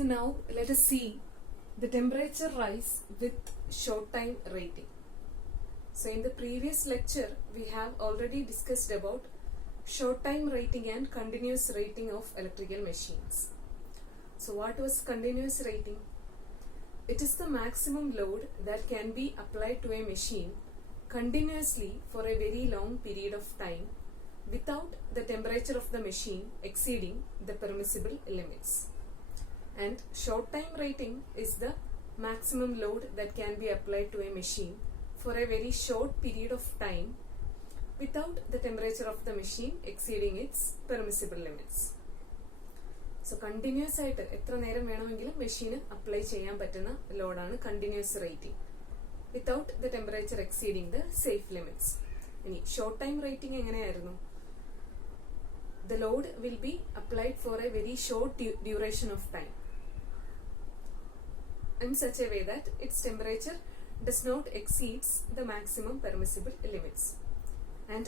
So now let us see the temperature rise with short time rating. So in the previous lecture we have already discussed about short time rating and continuous rating of electrical machines. So what was continuous rating? It is the maximum load that can be applied to a machine continuously for a very long period of time without the temperature of the machine exceeding the permissible limits. And short time rating is the maximum load that can be applied to a machine for a very short period of time without the temperature of the machine exceeding its permissible limits. So continuous ആയിട്ട് എത്ര നേരം വേണമെങ്കിലും മെഷീന് apply ചെയ്യാൻ പറ്റുന്ന ലോഡാണ് continuous rating without the temperature exceeding the safe limits. ഇനി short time rating എങ്ങനെയായിരുന്നു? The load will be applied for a very short duration of time in such a way that its temperature does not exceeds the maximum permissible limits. And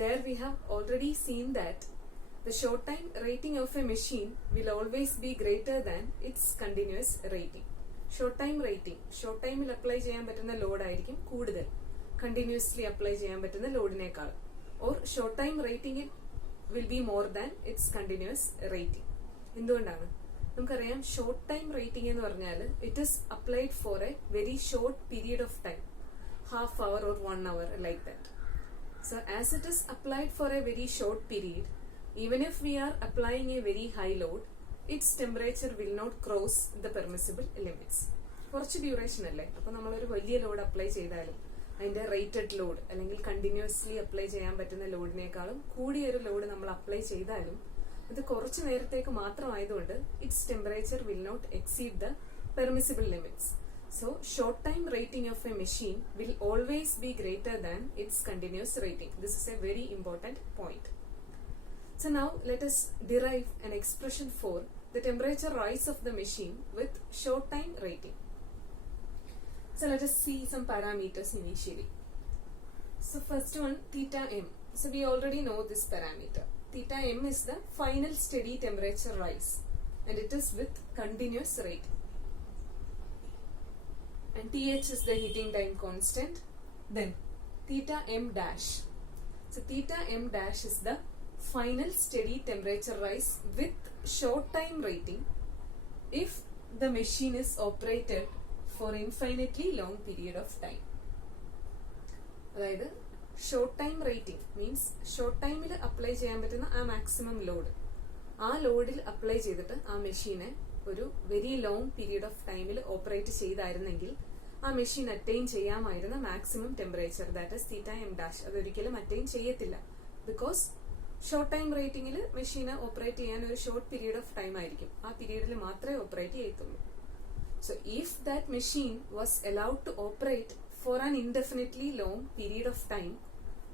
there we have already seen that the short time rating of a machine will always be greater than its continuous rating. Short time rating, short time il apply cheyan pattuna load aayirikkum koodudal continuously apply cheyan pattuna loadinekal, or short time rating it will be more than its continuous rating. എന്തുകൊണ്ടാണ്? നമുക്കറിയാം short time rating എന്ന് പറഞ്ഞാൽ it is applied for a very short period of time, half hour or 1 hour like that. So as it is applied for a very short period, even if we are applying a very high load, its temperature will not cross the permissible limits. കുറച്ച് duration അല്ലേ, അപ്പൊ നമ്മളൊരു വലിയ load apply ചെയ്താലും അതിന്റെ rated load അല്ലെങ്കിൽ continuously apply ചെയ്യാൻ പറ്റുന്ന ലോഡിനേക്കാളും കൂടിയൊരു ലോഡ് നമ്മൾ അപ്ലൈ ചെയ്താലും ഇത് കുറച്ചു നേരത്തേക്ക് മാത്രമായതുകൊണ്ട് its temperature will not exceed the permissible limits. So short time rating of a machine will always be greater than its continuous rating. This is a very important point. So now let us derive an expression for the temperature rise of the machine with short time rating. So let us see some parameters initially. So first one, theta m. So we already know this parameter. Theta m is the final steady temperature rise and it is with continuous rate. And Th is the heating time constant. Then theta m dash. So theta m dash is the final steady temperature rise with short time rating if the machine is operated for infinitely long period of time. അതായത് short time rating means short ടൈമിൽ അപ്ലൈ ചെയ്യാൻ പറ്റുന്ന ആ maximum load, ആ ലോഡിൽ അപ്ലൈ ചെയ്തിട്ട് ആ മെഷീനെ ഒരു വെരി ലോങ് പീരീഡ് ഓഫ് ടൈമിൽ ഓപ്പറേറ്റ് ചെയ്തായിരുന്നെങ്കിൽ ആ മെഷീൻ അറ്റൈൻ ചെയ്യാമായിരുന്ന maximum temperature, that is theta M dash, അതൊരിക്കലും അറ്റൈൻ ചെയ്യത്തില്ല. ബിക്കോസ് ഷോർട്ട് ടൈം റേറ്റിംഗിൽ മെഷീനെ ഓപ്പറേറ്റ് ചെയ്യാൻ ഒരു ഷോർട്ട് പീരീഡ് ഓഫ് ടൈം ആയിരിക്കും, ആ പീരീഡിൽ മാത്രമേ ഓപ്പറേറ്റ് ചെയ്യത്തുള്ളൂ. So if that machine was allowed to operate for an indefinitely long period of time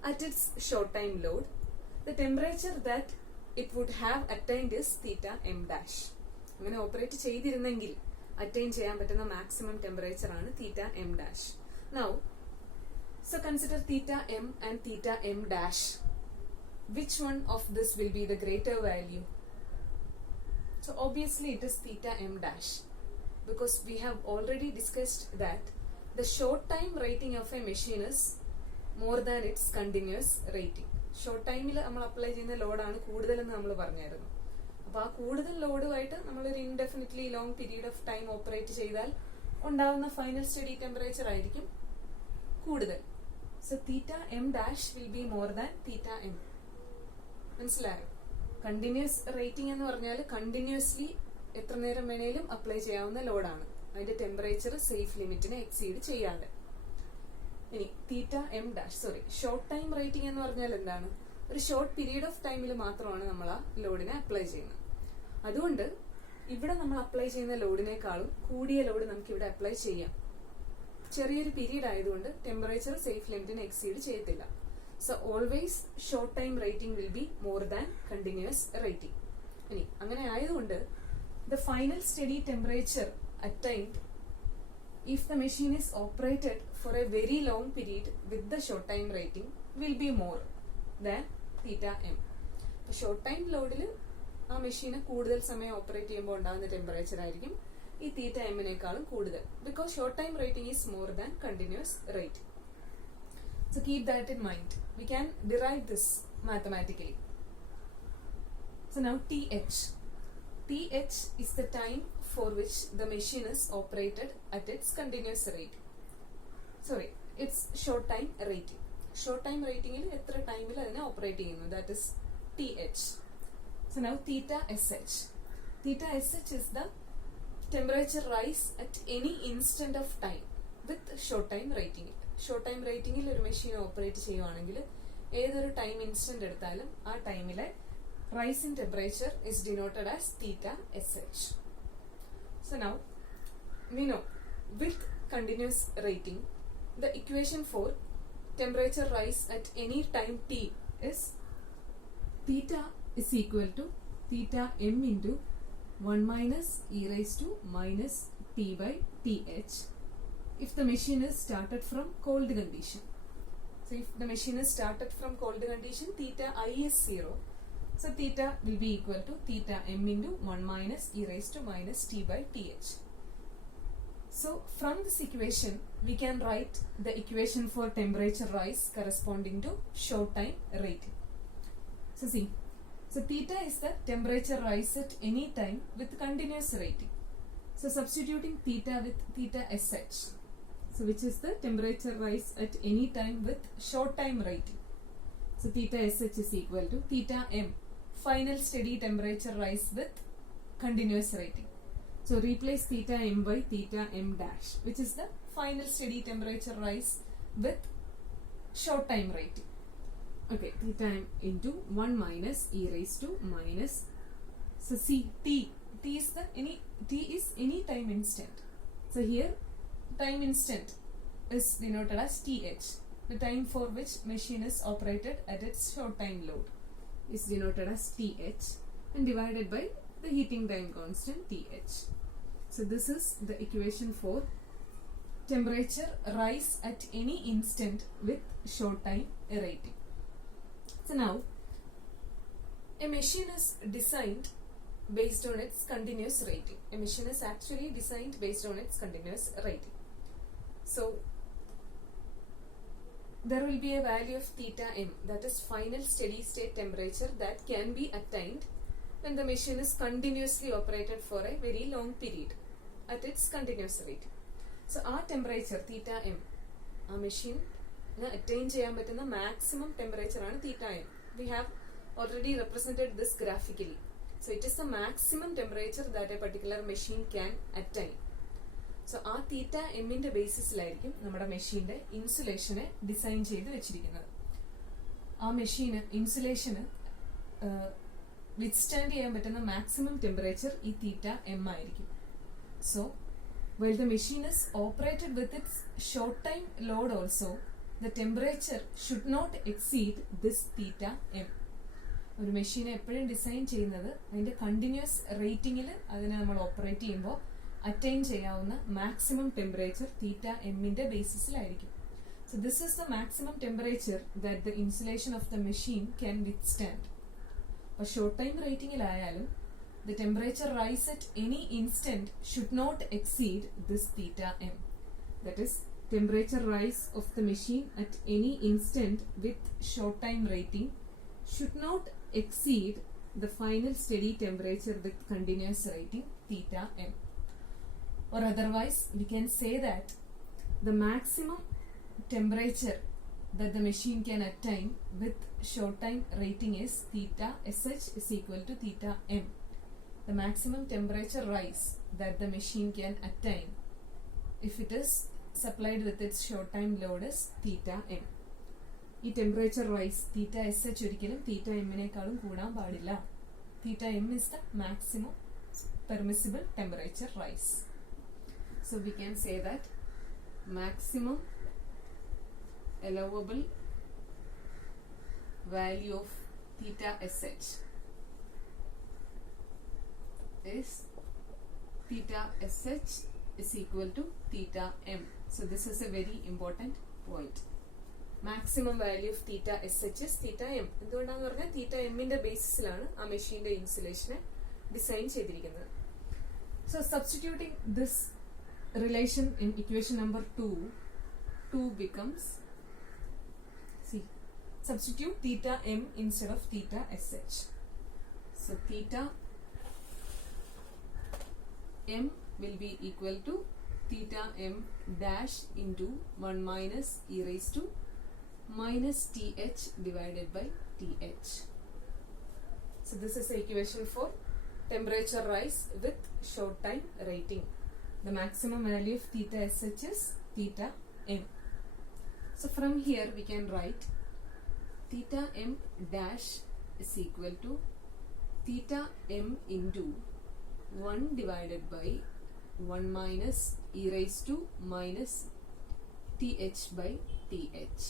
at its short time load, the temperature that it would have attained is theta m dash. അങ്ങനെ ഓപ്പറേറ്റ് ചെയ്തിരുന്നെങ്കിൽ അറ്റൈൻ ചെയ്യാൻ പറ്റുന്ന maximum temperature ആണ് theta m dash. Now, so consider theta m and theta m dash. Which one of this will be the greater value? So obviously it is theta m dash, because we have already discussed that the short time rating of a machine is more than its continuous rating. Short ടൈമിൽ നമ്മൾ അപ്ലൈ ചെയ്യുന്ന ലോഡാണ് കൂടുതലെന്ന് നമ്മൾ പറഞ്ഞായിരുന്നു. അപ്പോൾ ആ കൂടുതൽ ലോഡുമായിട്ട് നമ്മളൊരു indefinitely long period of time operate ചെയ്താൽ ഉണ്ടാവുന്ന ഫൈനൽ സ്റ്റഡി ടെമ്പറേച്ചർ ആയിരിക്കും കൂടുതൽ. സോ തീറ്റ M dash will be more than തീറ്റ എം. മനസ്സിലായോ? കണ്ടിന്യൂസ് റേറ്റിംഗ് എന്ന് പറഞ്ഞാൽ കണ്ടിന്യൂസ്ലി എത്ര നേരം വേണേലും അപ്ലൈ ചെയ്യാവുന്ന ലോഡാണ്, അതിന്റെ ടെമ്പറേച്ചർ സേഫ് ലിമിറ്റിനെ എക്സീഡ് ചെയ്യാതെ. ഇനി theta M dash, short time rating എന്ന് പറഞ്ഞാൽ എന്താണ്? ഒരു ഷോർട്ട് പീരീഡ് ഓഫ് ടൈമിൽ മാത്രമാണ് നമ്മൾ ആ ലോഡിനെ അപ്ലൈ ചെയ്യുന്നത്. അതുകൊണ്ട് ഇവിടെ നമ്മൾ അപ്ലൈ ചെയ്യുന്ന ലോഡിനേക്കാളും കൂടിയ ലോഡ് നമുക്ക് ഇവിടെ അപ്ലൈ ചെയ്യാം. ചെറിയൊരു പീരീഡ് ആയതുകൊണ്ട് ടെമ്പറേച്ചർ സേഫ് ലിമിറ്റിനെ എക്സീഡ് ചെയ്യത്തില്ല. So always short time rating will be more than continuous rating. ഇനി അങ്ങനെ ആയതുകൊണ്ട് the final steady temperature attained if the machine is operated for a very long period with the short time rating will be more than theta m. Short time ലോഡിൽ ആ മെഷീന് കൂടുതൽ സമയം ഓപ്പറേറ്റ് ചെയ്യുമ്പോൾ ഉണ്ടാകുന്ന ടെമ്പറേച്ചർ ആയിരിക്കും ഈ തീറ്റ എമ്മിനേക്കാളും കൂടുതൽ. Because short time rating is more than continuous rating. So keep that in mind. We can derive this mathematically. So now TH. TH is the time for which the machine is operated at its continuous rate. Sorry, it's short time rating. Short time rating il etra time il adine operate cheyunu, that is TH. So now theta SH. Theta SH is the temperature rise at any instant of time with short time rating. Short time റേറ്റിംഗിൽ ഒരു machine operate ചെയ്യുവാണെങ്കിൽ ഏതൊരു time instant എടുത്താലും ആ ടൈമിലെ rise in temperature is denoted as theta SH. So now we know with continuous rating the equation for temperature rise at any time t is theta is equal to theta m into 1 minus e raised to minus t by th if the machine is started from cold condition. So if the machine is started from cold condition, theta I is 0. So theta will be equal to theta m into 1 minus e raised to minus t by th. So from this equation, we can write the equation for temperature rise corresponding to short time rating. So see, so theta is the temperature rise at any time with continuous rating. So substituting theta with theta SH. So which is the temperature rise at any time with short time rating. So theta SH is equal to theta m, final steady temperature rise with continuous rating. So replace theta m by theta m dash, which is the final steady temperature rise with short time rating. Okay, theta m into 1 minus e raised to minus. So see, t is any time instant. So here time instant is denoted as TH. The time for which machine is operated at its short time load is denoted as TH and divided by the heating time constant TH. So this is the equation for temperature rise at any instant with short time rating. So now a machine is designed based on its continuous rating. A machine is actually designed based on its continuous rating. So there will be a value of theta m, that is final steady state temperature that can be attained when the machine is continuously operated for a very long period at its continuous rate. So our temperature theta m, our machine attain cheyan pattuna maximum temperature aanu theta m. We have already represented this graphically. So it is the maximum temperature that a particular machine can attain. So ആ തീറ്റ എമ്മിന്റെ ബേസിസിലായിരിക്കും നമ്മുടെ മെഷീന്റെ ഇൻസുലേഷനെ ഡിസൈൻ ചെയ്ത് വെച്ചിരിക്കുന്നത്. ആ മെഷീന് ഇൻസുലേഷന് വിത്ത്സ്റ്റാൻഡ് ചെയ്യാൻ പറ്റുന്ന മാക്സിമം ടെമ്പറേച്ചർ ഈ തീറ്റ എം ആയിരിക്കും. So while the machine is operated with its short time load also, the temperature should not exceed this theta m. ഒരു മെഷീനെ എപ്പോഴും ഡിസൈൻ ചെയ്യുന്നത് അതിന്റെ കണ്ടിന്യൂസ് റേറ്റിംഗിൽ അതിനെ നമ്മൾ ഓപ്പറേറ്റ് ചെയ്യുമ്പോൾ അറ്റൈൻ ചെയ്യാവുന്ന മാക്സിമം ടെമ്പറേച്ചർ തീറ്റ എമ്മിന്റെ ബേസിസിലായിരിക്കും. So this is the maximum temperature that the insulation of the machine can withstand. അപ്പോൾ ഷോർട്ട് ടൈം റേറ്റിംഗിലായാലും the temperature rise at any instant should not exceed this theta m. That is, temperature rise of the machine at any instant with short time rating should not exceed the final steady temperature with continuous rating theta m. Or otherwise, we can say that the maximum temperature that the machine can attain with short time rating is theta sh is equal to theta m. The maximum temperature rise that the machine can attain if it is supplied with its short time load is theta m. ഈ temperature rise theta S H ഒരിക്കലും തീറ്റ എമ്മിനേക്കാളും കൂടാൻ പാടില്ല. Theta M is the maximum permissible temperature rise. So we can say that maximum allowable value of theta sh is theta sh is equal to theta m. So this is a very important point. maximum value of theta SH is theta m. എന്തുകൊണ്ടാന്ന് പറഞ്ഞാൽ theta m ന്റെ ബേസിസിലാണ് ആ മെഷീന്റെ ഇൻസുലേഷനെ ഡിസൈൻ ചെയ്തിരിക്കുന്നത്. So substituting this relation in equation number 2 becomes, see, substitute theta m instead of theta SH. So theta m will be equal to theta m dash into 1 minus e raised to minus th divided by th. So this is the equation for temperature rise with short time rating. The maximum value of theta SH is theta m. So from here we can write theta m dash is equal to theta m into 1 divided by 1 minus e raised to minus th by th.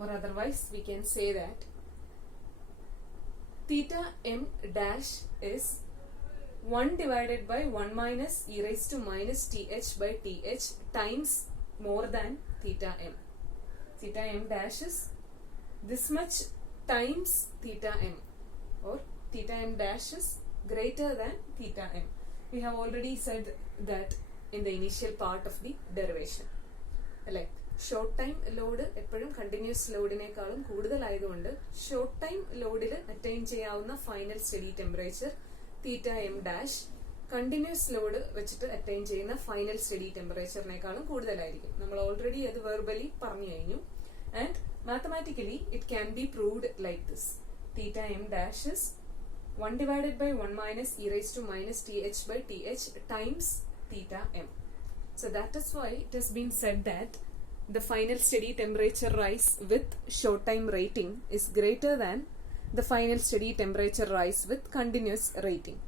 Or otherwise we can say that theta m dash is 1 divided by 1 minus e raised to minus th by th times more than theta m. Theta m dash is this much times theta m, or theta m dash is greater than theta m. We have already said that in the initial part of the derivation. Like short time load എപ്പോഴും കണ്ടിന്യൂസ് ലോഡിനേക്കാളും കൂടുതലായതുകൊണ്ട് short time ലോഡിൽ അറ്റൈൻ ചെയ്യാവുന്ന final study temperature തീറ്റ M dash continuous load വെച്ചിട്ട് അറ്റൈൻ ചെയ്യുന്ന final study ടെമ്പറേച്ചറിനേക്കാളും കൂടുതലായിരിക്കും. നമ്മൾ ഓൾറെഡി അത് വെർബലി പറഞ്ഞു കഴിഞ്ഞു. And mathematically it can be proved like this. Theta M dash is 1 divided by 1 minus e raised to minus th by th times theta m. So that is why it has been said that the final steady temperature rise with short time rating is greater than the final steady temperature rise with continuous rating.